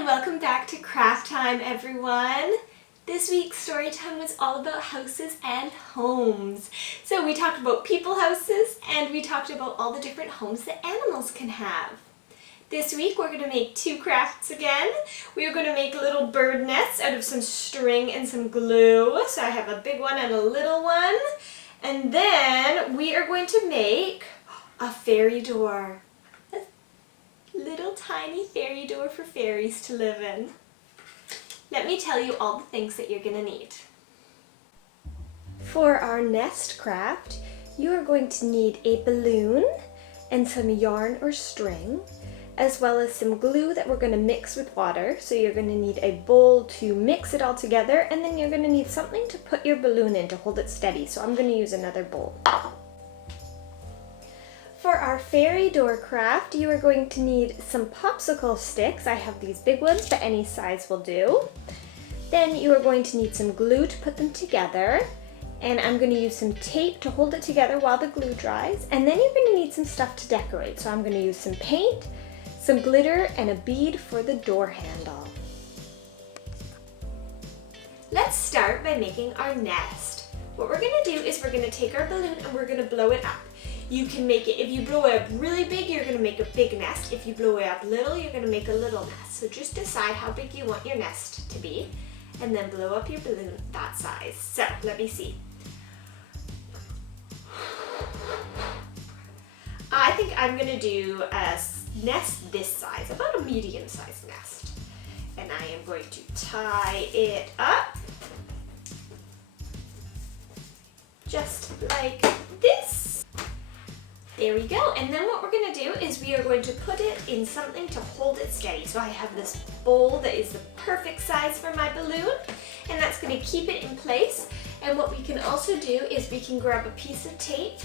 and welcome back to Craft Time, everyone. This week's story time was all about houses and homes. So we talked about people houses and we talked about all the different homes that animals can have. This week we're going to make two crafts again. We are going to make little bird nests out of some string and some glue. So I have a big one and a little one. And then we are going to make a fairy door. Little tiny fairy door for fairies to live in. Let me tell you all the things that you're going to need. For our nest craft, you are going to need a balloon and some yarn or string, as well as some glue that we're going to mix with water. So you're going to need a bowl to mix it all together, and then you're going to need something to put your balloon in to hold it steady. So I'm going to use another bowl. For our fairy door craft, you are going to need some popsicle sticks. I have these big ones, but any size will do. Then you are going to need some glue to put them together. And I'm going to use some tape to hold it together while the glue dries. And then you're going to need some stuff to decorate. So I'm going to use some paint, some glitter, and a bead for the door handle. Let's start by making our nest. What we're going to do is we're going to take our balloon and we're going to blow it up. You can make it, if you blow it up really big, you're going to make a big nest. If you blow it up little, you're going to make a little nest. So just decide how big you want your nest to be, and then blow up your balloon that size. So let me see. I think I'm going to do a nest this size, about a medium-sized nest. And I am going to tie it up just like this. There we go. And then what we're going to do is we are going to put it in something to hold it steady. So I have this bowl that is the perfect size for my balloon, and that's going to keep it in place. And what we can also do is we can grab a piece of tape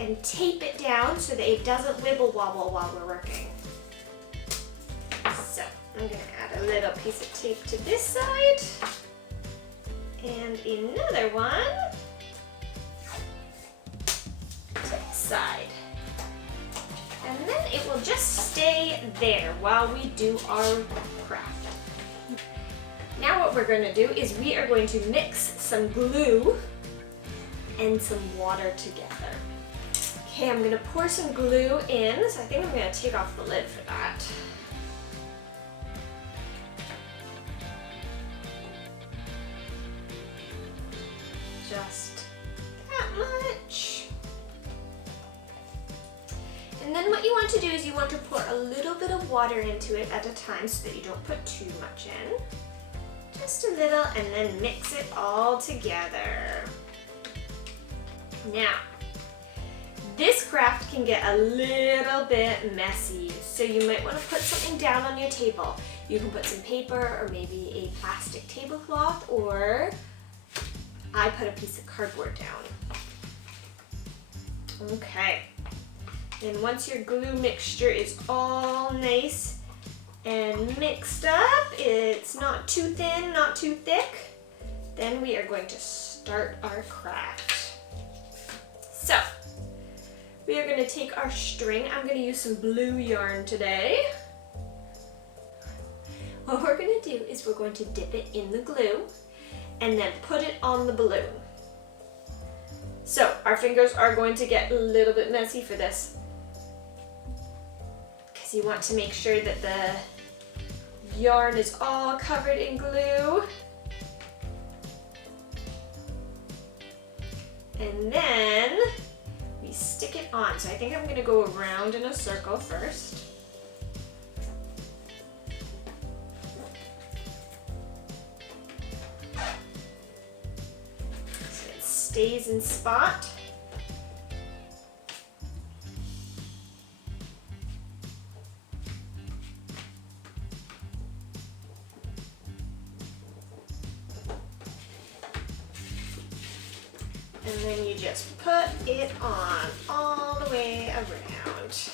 and tape it down so that it doesn't wibble wobble while we're working. So I'm going to add a little piece of tape to this side and another one to this side. And then it will just stay there while we do our craft. Now what we're going to do is we are going to mix some glue and some water together. Okay, I'm going to pour some glue in, so I think I'm going to take off the lid for that. Just that much. And then what you want to do is you want to pour a little bit of water into it at a time so that you don't put too much in. Just a little, and then mix it all together. Now, this craft can get a little bit messy, so you might want to put something down on your table. You can put some paper or maybe a plastic tablecloth, or I put a piece of cardboard down. Okay. And once your glue mixture is all nice and mixed up, it's not too thin, not too thick, then we are going to start our craft. So, we are going to take our string. I'm going to use some blue yarn today. What we're going to do is we're going to dip it in the glue and then put it on the balloon. So, our fingers are going to get a little bit messy for this. You want to make sure that the yarn is all covered in glue. And then we stick it on. So I think I'm going to go around in a circle first. So it stays in spot. And then you just put it on all the way around.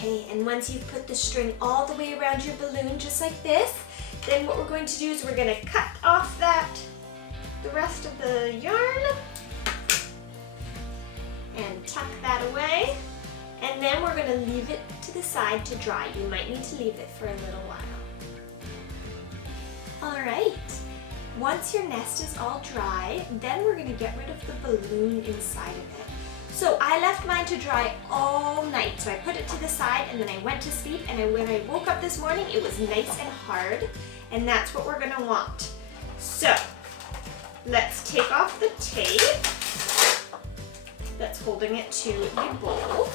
Okay, and once you've put the string all the way around your balloon, just like this, then what we're going to do is we're going to cut off the rest of the yarn and tuck that away. And then we're going to leave it to the side to dry. You might need to leave it for a little while. All right, once your nest is all dry, then we're going to get rid of the balloon inside of it. So I left mine to dry all night. So I put it to the side and then I went to sleep, and when I woke up this morning, it was nice and hard, and that's what we're going to want. So let's take off the tape that's holding it to the bowl.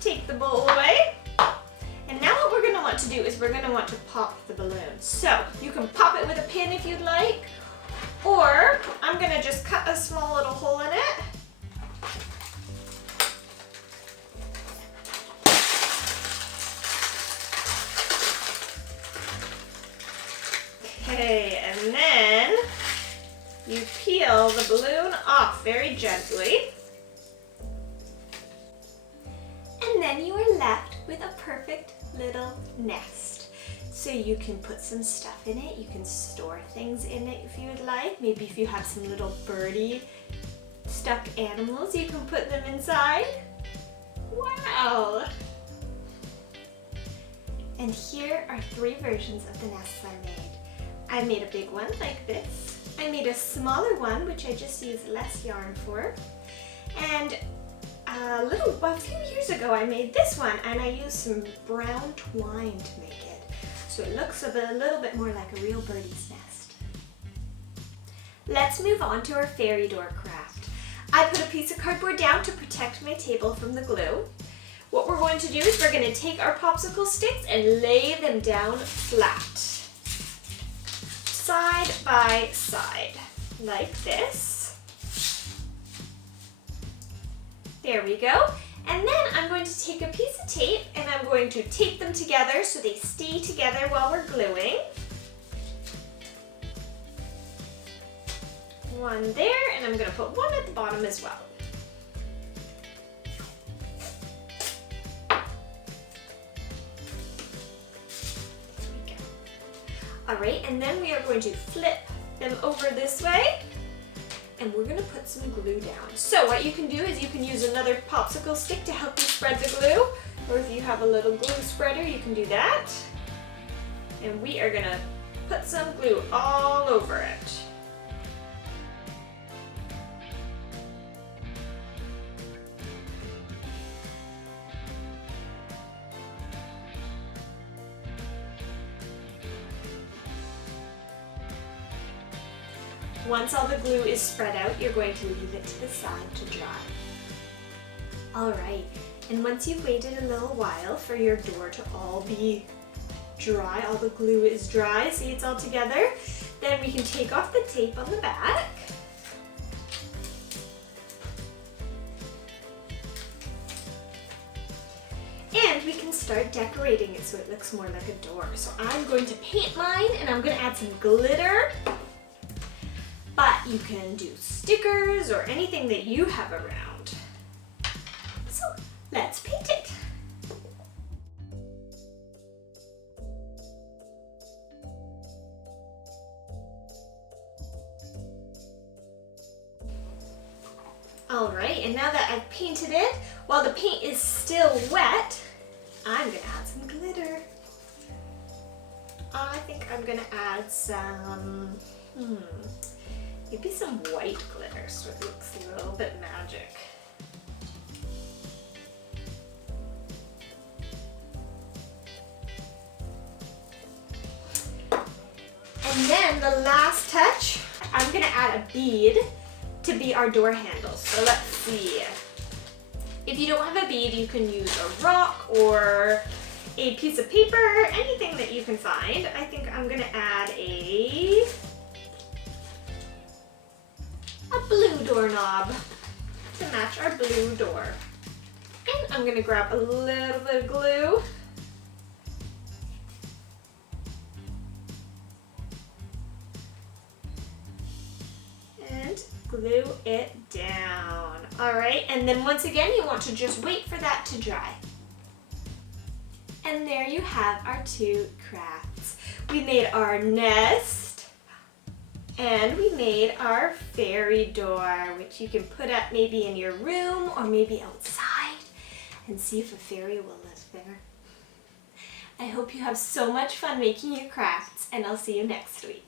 Take the bowl away. And now what we're going to want to do is we're going to want to pop the balloon. So you can pop it with a pin if you'd like, or I'm going to just cut a small little hole in it. Okay, and then you peel the balloon off very gently. And then you are left with a perfect little nest. So you can put some stuff in it, you can store things in it if you would like. Maybe if you have some little birdie stuffed animals, you can put them inside. Wow! And here are 3 versions of the nests I made. I made a big one like this. I made a smaller one, which I just used less yarn for. And a few years ago I made this one, and I used some brown twine to make it. So it looks a little bit more like a real birdie's nest. Let's move on to our fairy door craft. I put a piece of cardboard down to protect my table from the glue. What we're going to do is we're going to take our popsicle sticks and lay them down flat, side by side, like this. There we go. And then I'm going to take a piece of tape and I'm going to tape them together so they stay together while we're gluing. One there, and I'm going to put one at the bottom as well. There we go. All right, and then we are going to flip them over this way. And we're going to put some glue down. So what you can do is you can use another popsicle stick to help you spread the glue, or if you have a little glue spreader, you can do that. And we are going to put some glue all over it. Once all the glue is spread out, you're going to leave it to the side to dry. All right, and once you've waited a little while for your door to all be dry, all the glue is dry, see it's all together, then we can take off the tape on the back. And we can start decorating it so it looks more like a door. So I'm going to paint mine, and I'm going to add some glitter. But you can do stickers or anything that you have around. So let's paint it. All right, and now that I've painted it, while the paint is still wet, I'm gonna add some glitter. I think I'm gonna add some, maybe some white glitter so it looks a little bit magic. And then the last touch, I'm gonna add a bead to be our door handle. So let's see. If you don't have a bead, you can use a rock or a piece of paper, anything that you can find. I think I'm gonna add a blue doorknob to match our blue door. And I'm gonna grab a little bit of glue. And glue it down. All right, and then once again, you want to just wait for that to dry. And there you have our two crafts. We made our nest and we made our fairy door, which you can put up maybe in your room or maybe outside and see if a fairy will live there. I hope you have so much fun making your crafts, and I'll see you next week.